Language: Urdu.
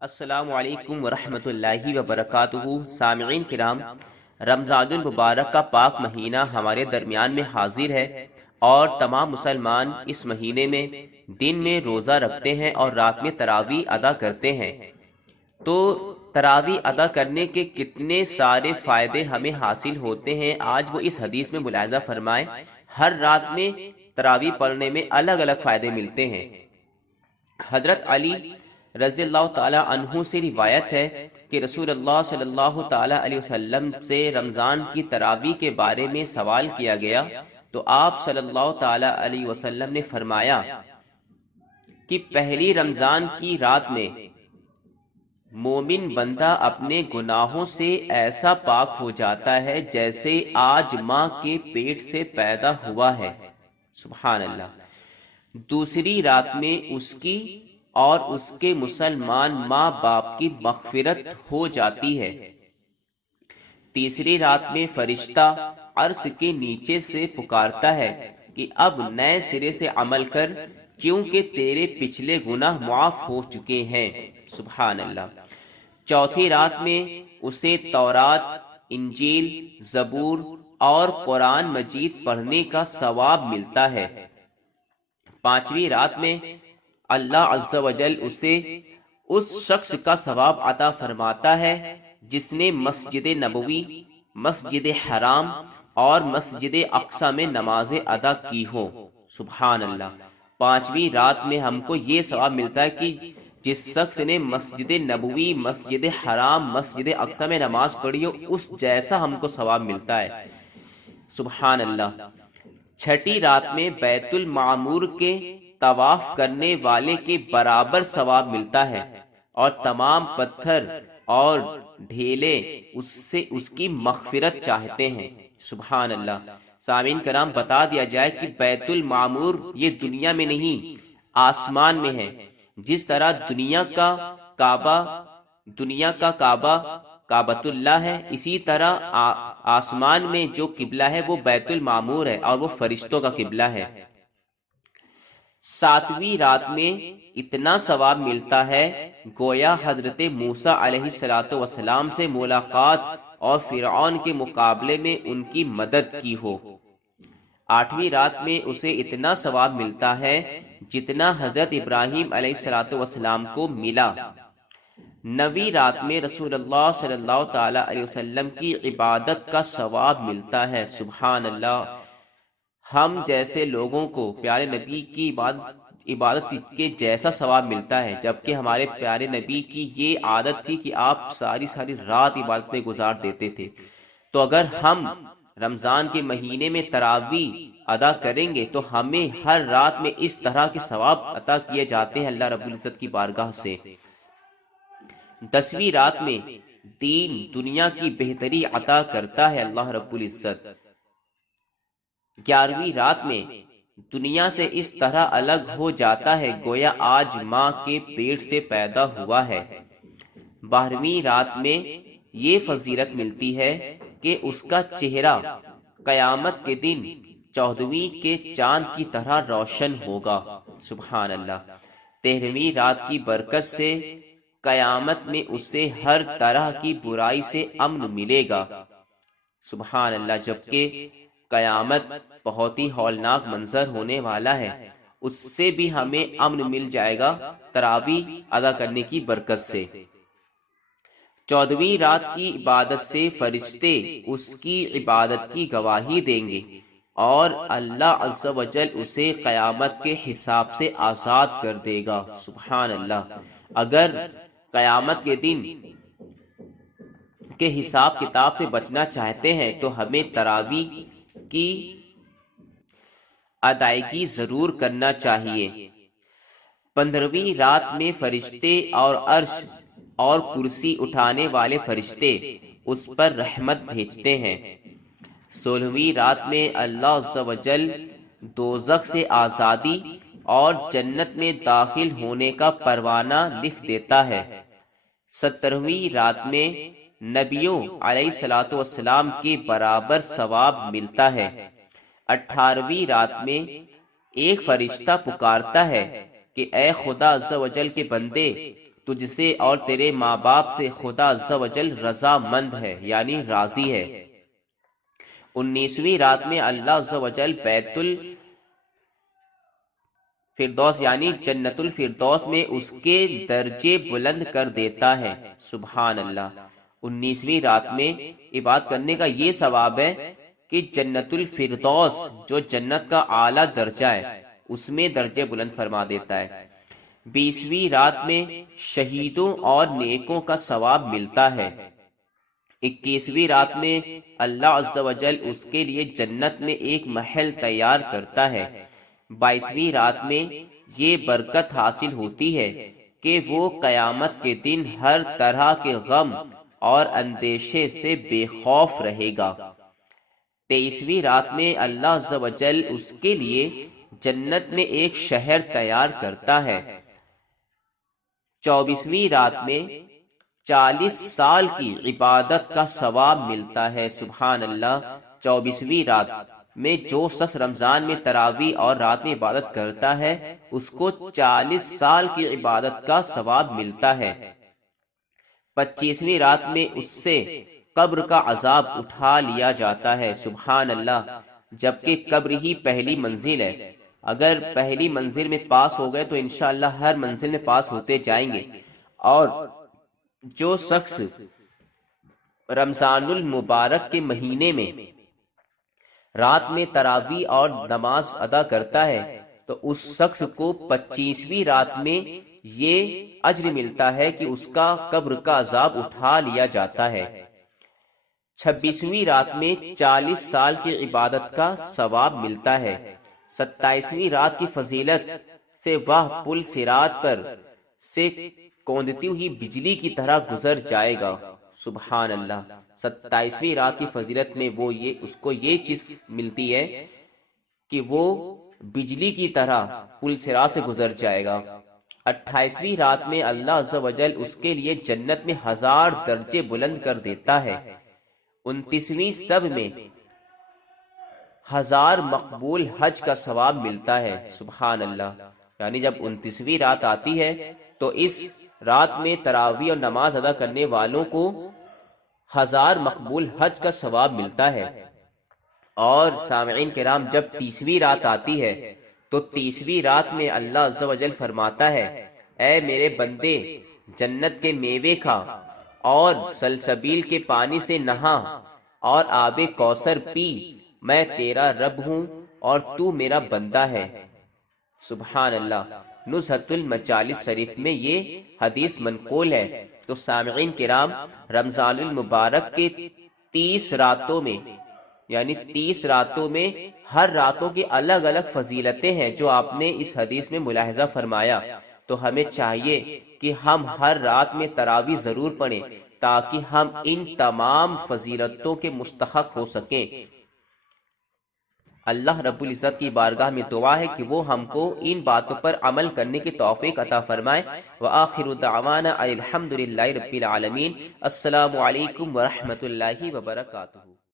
السلام علیکم ورحمۃ اللہ وبرکاتہ۔ سامعین کرام، رمضان المبارک کا پاک مہینہ ہمارے درمیان میں حاضر ہے اور تمام مسلمان اس مہینے میں دن میں روزہ رکھتے ہیں اور رات میں تراویح ادا کرتے ہیں۔ تو تراویح ادا کرنے کے کتنے سارے فائدے ہمیں حاصل ہوتے ہیں، آج وہ اس حدیث میں ملاحظہ فرمائیں۔ ہر رات میں تراویح پڑھنے میں الگ الگ فائدے ملتے ہیں۔ حضرت علی رضی اللہ تعالی عنہ سے روایت ہے کہ رسول اللہ صلی اللہ تعالی علیہ وسلم سے رمضان کی تراویح کے بارے میں سوال کیا گیا تو آپ صلی اللہ تعالی علیہ وسلم نے فرمایا کہ پہلی رمضان کی رات میں مومن بندہ اپنے گناہوں سے ایسا پاک ہو جاتا ہے جیسے آج ماں کے پیٹ سے پیدا ہوا ہے۔ سبحان اللہ۔ دوسری رات میں اس کی اور اس کے مسلمان ماں باپ کی مغفرت ہو جاتی ہے۔ تیسری رات میں فرشتہ عرش کے نیچے سے پکارتا ہے کہ اب نئے سرے سے عمل کر کیونکہ تیرے پچھلے گناہ معاف ہو چکے ہیں۔ سبحان اللہ۔ چوتھی رات میں اسے تورات، انجیل، زبور اور قرآن مجید پڑھنے کا ثواب ملتا ہے۔ پانچویں رات میں اللہ عز و جل اسے اس شخص کا ثواب عطا فرماتا ہے جس نے مسجد نبوی، مسجد حرام اور مسجد اقصی میں نمازیں ادا کی ہوں۔ سبحان اللہ۔ پانچویں رات میں ہم کو یہ ثواب ملتا ہے کہ جس شخص نے مسجد نبوی، مسجد حرام، مسجد اقصی میں نماز پڑھی ہو اس جیسا ہم کو ثواب ملتا ہے۔ سبحان اللہ۔ چھٹی رات میں بیت المعمور کے طواف کرنے والے کے برابر ثواب ملتا ہے اور تمام پتھر اور ڈھیلے اس کی مغفرت چاہتے ہیں۔ سبحان اللہ۔ سامعین کرام، بتا دیا جائے کہ بیت المعمور یہ دنیا میں نہیں آسمان میں ہے۔ جس طرح دنیا کا کعبہ کعبۃ اللہ ہے، اسی طرح آسمان میں جو قبلہ ہے وہ بیت المعمور ہے اور وہ فرشتوں کا قبلہ ہے۔ ساتویں رات میں اتنا ثواب ملتا ہے گویا حضرت موسیٰ علیہ السلام سے ملاقات اور فرعون کے مقابلے میں ان کی مدد کی ہو۔ آٹھویں رات میں اسے اتنا ثواب ملتا ہے جتنا حضرت ابراہیم علیہ السلام کو ملا۔ نویں رات میں رسول اللہ صلی اللہ تعالی علیہ وسلم کی عبادت کا ثواب ملتا ہے۔ سبحان اللہ۔ ہم جیسے لوگوں کو پیارے نبی کی عبادت کے جیسا ثواب ملتا ہے، جبکہ ہمارے پیارے نبی کی یہ عادت تھی کہ آپ ساری رات عبادت میں گزار دیتے تھے۔ تو اگر ہم رمضان کے مہینے میں تراویح ادا کریں گے تو ہمیں ہر رات میں اس طرح کے ثواب عطا کیے جاتے ہیں اللہ رب العزت کی بارگاہ سے۔ 10ویں رات میں دین دنیا کی بہتری عطا کرتا ہے اللہ رب العزت۔ 11ویں رات میں دنیا سے اس طرح الگ ہو جاتا ہے گویا آج ماں کے پیٹ سے پیدا ہوا ہے۔ 12ویں رات میں یہ فضیلت ملتی ہے کہ اس کا چہرہ قیامت کے دن 14ویں کے چاند کی طرح روشن ہوگا۔ سبحان اللہ۔ 13ویں رات کی برکت سے قیامت میں اسے ہر طرح کی برائی سے امن ملے گا۔ سبحان اللہ۔ جبکہ قیامت بہت ہی ہولناک منظر ہونے والا ہے، اس سے بھی ہمیں امن مل جائے گا تراویح ادا کرنے کی برکت سے۔ 14ویں رات کی عبادت سے فرشتے اس کی عبادت کی گواہی دیں گے اور اللہ عز و جل اسے قیامت کے حساب سے آزاد کر دے گا۔ سبحان اللہ۔ اگر قیامت کے دن کے حساب کتاب سے بچنا چاہتے ہیں تو ہمیں تراویح کی ادائیگی ضرور کرنا چاہیے۔ 15ویں رات میں فرشتے اور عرش اور کرسی اٹھانے والے فرشتے اس پر رحمت بھیجتے ہیں۔ 16ویں رات میں اللہ عز و جل دوزخ سے آزادی اور جنت میں داخل ہونے کا پروانہ لکھ دیتا ہے۔ 17ویں رات میں نبیوں علیہ السلام کے برابر ثواب ملتا ہے۔ 18ویں رات میں ایک فرشتہ پکارتا ہے کہ اے خدا عز و جل کے بندے، تجھ سے اور تیرے ماں باپ سے خدا عز و جل رضا مند ہے یعنی راضی ہے۔ 19ویں رات میں اللہ عز و جل بیت الفردوس یعنی جنت الفردوس میں اس کے درجے بلند کر دیتا ہے۔ سبحان اللہ۔ 19ویں رات میں عبادت کرنے کا یہ ثواب ہے کہ جنت الفردوس جو جنت کا اعلیٰ درجہ ہے اس میں درجے بلند فرما دیتا ہے۔ 20ویں رات میں شہیدوں اور نیکوں کا ثواب ملتا ہے۔ 21ویں رات میں اللہ عز و جل اس کے لیے جنت میں ایک محل تیار کرتا ہے۔ 22ویں رات میں یہ برکت حاصل ہوتی ہے کہ وہ قیامت کے دن ہر طرح کے غم اور اندیشے سے بے خوف رہے گا۔ 23ویں رات میں اللہ عز و جل اس کے لیے جنت میں ایک شہر تیار کرتا ہے۔ 24ویں رات میں 40 سال کی عبادت کا ثواب ملتا ہے۔ سبحان اللہ۔ 24ویں رات میں جو شخص رمضان میں تراویح اور رات میں عبادت کرتا ہے اس کو 40 سال کی عبادت کا ثواب ملتا ہے۔ 25ویں رات میں اس سے قبر کا عذاب اٹھا لیا جاتا ہے۔ سبحان اللہ۔ جبکہ قبر ہی پہلی منزل ہے، اگر پہلی منزل میں پاس ہو گئے تو انشاءاللہ ہر منزل میں پاس ہوتے جائیں گے۔ اور جو شخص رمضان المبارک کے مہینے میں رات میں تراویح اور نماز ادا کرتا ہے تو اس شخص کو 25ویں رات میں یہ اجر ملتا ہے کہ اس کا قبر کا عذاب اٹھا لیا جاتا ہے۔ 26ویں رات میں 40 سال کی عبادت کا ثواب ملتا ہے۔ 27ویں رات کی فضیلت سے وہ پل صراط پر سے کوندتی ہوئی بجلی کی طرح گزر جائے گا۔ سبحان اللہ۔ 27ویں رات کی فضیلت میں اس کو یہ چیز ملتی ہے کہ وہ بجلی کی طرح پل صراط سے گزر جائے گا۔ 28ویں رات میں اللہ عز و جل اس کے لیے جنت میں 1000 درجے بلند کر دیتا ہے۔ 29ویں شب میں 1000 مقبول حج کا ثواب ملتا ہے۔ سبحان اللہ۔ یعنی جب 29ویں رات آتی ہے تو اس رات میں تراویح اور نماز ادا کرنے والوں کو 1000 مقبول حج کا ثواب ملتا ہے۔ اور سامعین کرام جب 30ویں رات آتی ہے تو 30ویں رات میں اللہ عز و جل فرماتا ہے اے میرے بندے جنت کے میوے کھا اور سلسبیل کے پانی سے نہا اور آب کوثر پی، میں تیرا رب ہوں اور تو میرا بندہ ہے۔ سبحان اللہ۔ نزہۃ المجالس شریف میں یہ حدیث منقول ہے۔ تو سامعین کرام رمضان المبارک کے 30 راتوں میں یعنی 30 راتوں میں ہر راتوں کی الگ الگ فضیلتیں ہیں جو آپ نے اس حدیث میں ملاحظہ فرمایا۔ تو ہمیں چاہیے کہ ہم ہر رات میں تراویح ضرور پڑھیں تاکہ ہم ان تمام فضیلتوں کے مستحق ہو سکیں۔ اللہ رب العزت کی بارگاہ میں دعا ہے کہ وہ ہم کو ان باتوں پر عمل کرنے کی توفیق عطا فرمائے۔ وآخر دعوانا الحمدللہ رب العالمین۔ السلام علیکم ورحمۃ اللہ وبرکاتہ۔